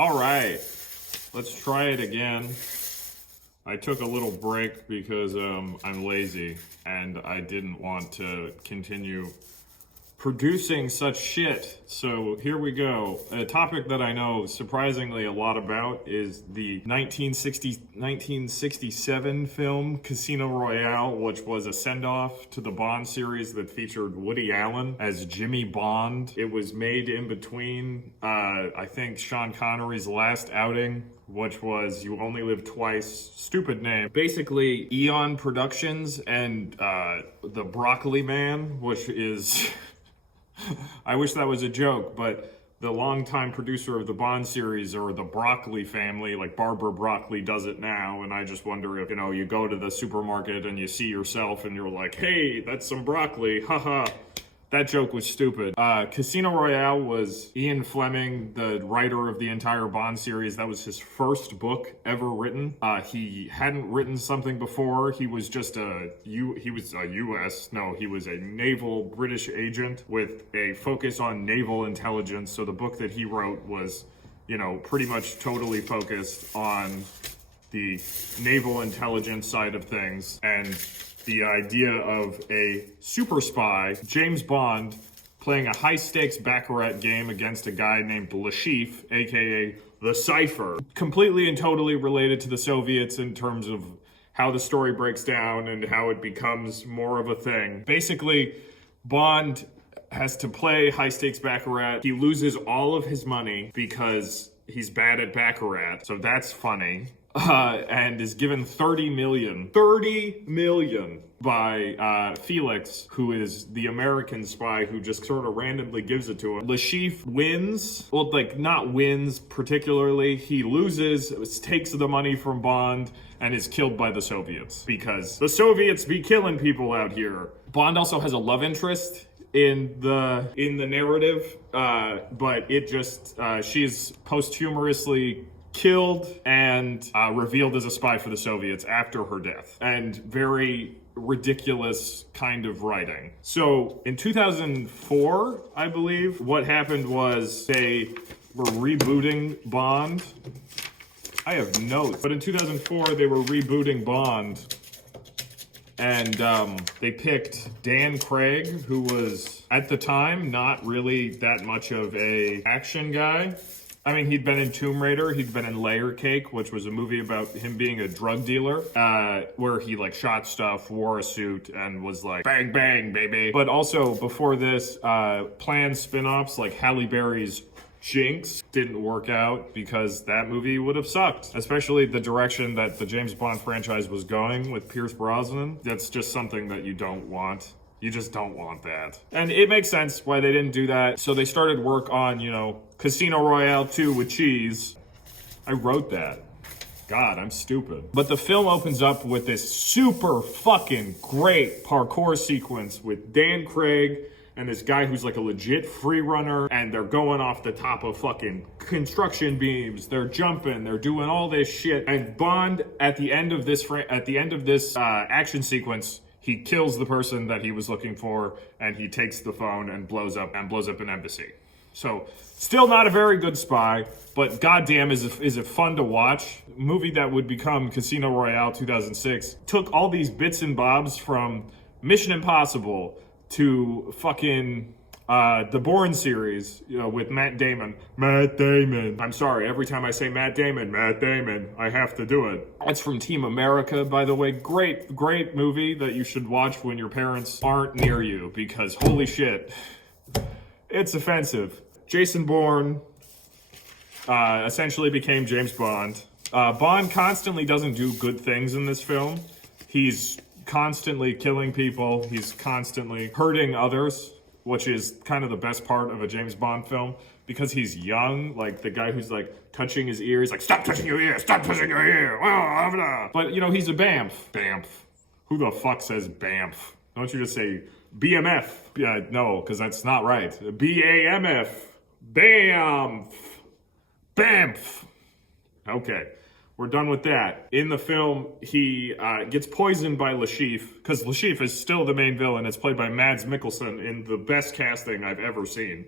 All right, let's try it again. I took a little break because I'm lazy and I didn't want to continue producing such shit. So here we go. A topic that I know surprisingly a lot about is the 1967 film Casino Royale, which was a send-off to the Bond series that featured Woody Allen as Jimmy Bond. It was made in between, I think, Sean Connery's last outing, which was You Only Live Twice, stupid name. Basically, Eon Productions and the Broccoli Man, which is... I wish that was a joke, but the longtime producer of the Bond series, or the Broccoli family, like Barbara Broccoli does it now, and I just wonder if, you go to the supermarket and you see yourself and you're like, hey, that's some broccoli, haha. That joke was stupid. Casino Royale was Ian Fleming, the writer of the entire Bond series. That was his first book ever written. He hadn't written something before. He was just he was a naval British agent with a focus on naval intelligence. So the book that he wrote was, pretty much totally focused on the naval intelligence side of things, and the idea of a super spy, James Bond, playing a high-stakes Baccarat game against a guy named Le Chiffre, aka the Cypher. Completely and totally related to the Soviets in terms of how the story breaks down and how it becomes more of a thing. Basically, Bond has to play high-stakes Baccarat. He loses all of his money because he's bad at Baccarat, so that's funny. And is given $30 million by Felix, who is the American spy who just sort of randomly gives it to him. Le Chiffre wins. Well, not wins particularly. He loses, takes the money from Bond, and is killed by the Soviets because the Soviets be killing people out here. Bond also has a love interest in the narrative, but it just she's posthumously killed and revealed as a spy for the Soviets after her death. And very ridiculous kind of writing. So in 2004, I believe, what happened was they were rebooting Bond. I have notes. But in 2004, they were rebooting Bond. And they picked Dan Craig, who was, at the time, not really that much of a action guy. I mean, he'd been in Tomb Raider, he'd been in Layer Cake, which was a movie about him being a drug dealer, where he shot stuff, wore a suit, and was like, bang, bang, baby. But also, before this, planned spin-offs like Halle Berry's Jinx didn't work out because that movie would have sucked. Especially the direction that the James Bond franchise was going with Pierce Brosnan. That's just something that you don't want. You just don't want that. And it makes sense why they didn't do that. So they started work on, Casino Royale 2 with cheese. I wrote that. God, I'm stupid. But the film opens up with this super fucking great parkour sequence with Dan Craig and this guy who's like a legit free runner, and they're going off the top of fucking construction beams. They're jumping, they're doing all this shit. And Bond, at the end of this action sequence, he kills the person that he was looking for, and he takes the phone and blows up an embassy. So, still not a very good spy, but goddamn is it fun to watch. A movie that would become Casino Royale 2006 took all these bits and bobs from Mission Impossible to fucking the Bourne series, with Matt Damon. I'm sorry, every time I say Matt Damon, I have to do it. That's from Team America, by the way. Great, great movie that you should watch when your parents aren't near you, because holy shit, it's offensive. Jason Bourne essentially became James Bond. Bond constantly doesn't do good things in this film. He's constantly killing people. He's constantly hurting others, which is kind of the best part of a James Bond film, because he's young, like the guy who's touching his ear, he's like, stop touching your ear, stop touching your ear. But he's a BAMF. BAMF. Who the fuck says BAMF? Don't you just say BMF? Yeah, no, because that's not right. BAMF. BAMF. BAMF. Okay. We're done with that. In the film, he gets poisoned by Lachief, because Lachief is still the main villain. It's played by Mads Mikkelsen in the best casting I've ever seen.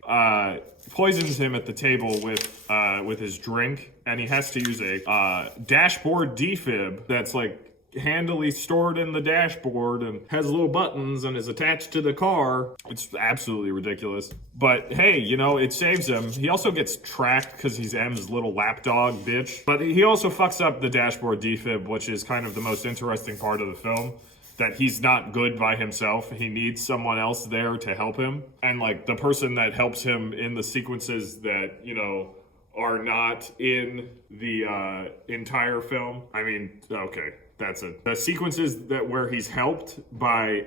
Poisons him at the table with his drink, and he has to use a dashboard defib that's like handily stored in the dashboard and has little buttons and is attached to the car. It's absolutely ridiculous. But hey, you know, it saves him. He also gets tracked because he's M's little lapdog bitch. But he also fucks up the dashboard defib, which is kind of the most interesting part of the film. That he's not good by himself. He needs someone else there to help him. And like the person that helps him in the sequences that, you know, are not in the entire film. I mean, okay. That's it. The sequences where he's helped by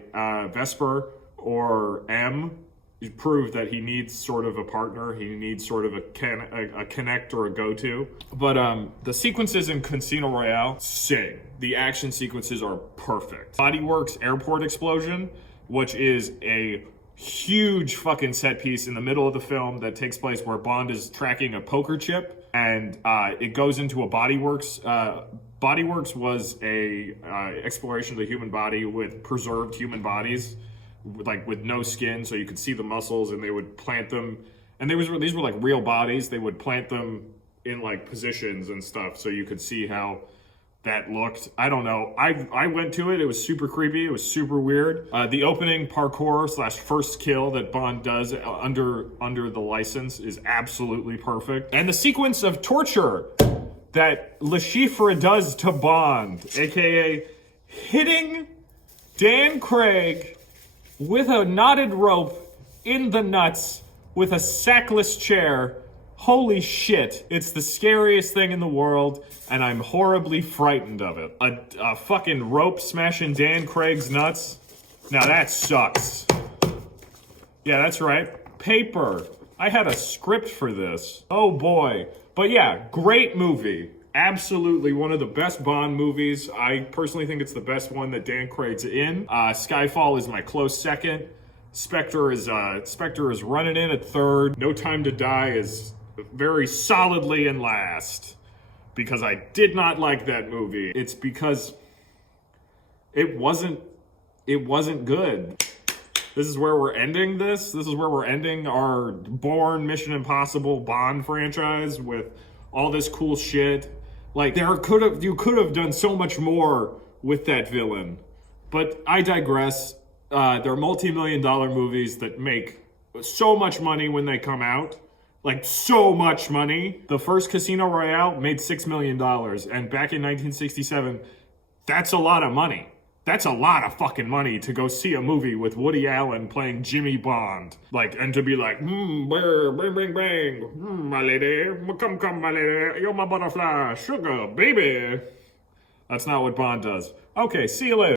Vesper or M prove that he needs sort of a partner. He needs sort of a connect or a go-to. But the sequences in Casino Royale sing. The action sequences are perfect. Bodyworks airport explosion, which is a huge fucking set piece in the middle of the film that takes place where Bond is tracking a poker chip, and it goes into a bodyworks. Bodyworks was a exploration of the human body with preserved human bodies, like with no skin, so you could see the muscles, and they would plant them. And these were like real bodies. They would plant them in like positions and stuff, so you could see how that looked. I don't know. I went to it. It was super creepy. It was super weird. The opening parkour / first kill that Bond does under the license is absolutely perfect. And the sequence of torture that Le Chiffre does to Bond, aka hitting Dan Craig with a knotted rope in the nuts with a sackless chair. Holy shit, it's the scariest thing in the world, and I'm horribly frightened of it. A fucking rope smashing Dan Craig's nuts? Now that sucks. Yeah, that's right. Paper. I had a script for this. Oh boy. But yeah, great movie. Absolutely one of the best Bond movies. I personally think it's the best one that Dan Craig's in. Skyfall is my close second. Spectre is running in at third. No Time to Die is very solidly in last, because I did not like that movie. It's because it wasn't good. This is where we're ending this. This is where we're ending our Bourne Mission Impossible Bond franchise with all this cool shit. Like you could have done so much more with that villain. But I digress. They're multi-million-dollar movies that make so much money when they come out. Like, so much money. The first Casino Royale made $6 million. And back in 1967, that's a lot of money. That's a lot of fucking money to go see a movie with Woody Allen playing Jimmy Bond. Like, and to be like, bang, bang, bang, my lady, come, my lady, you're my butterfly, sugar, baby. That's not what Bond does. Okay, see you later.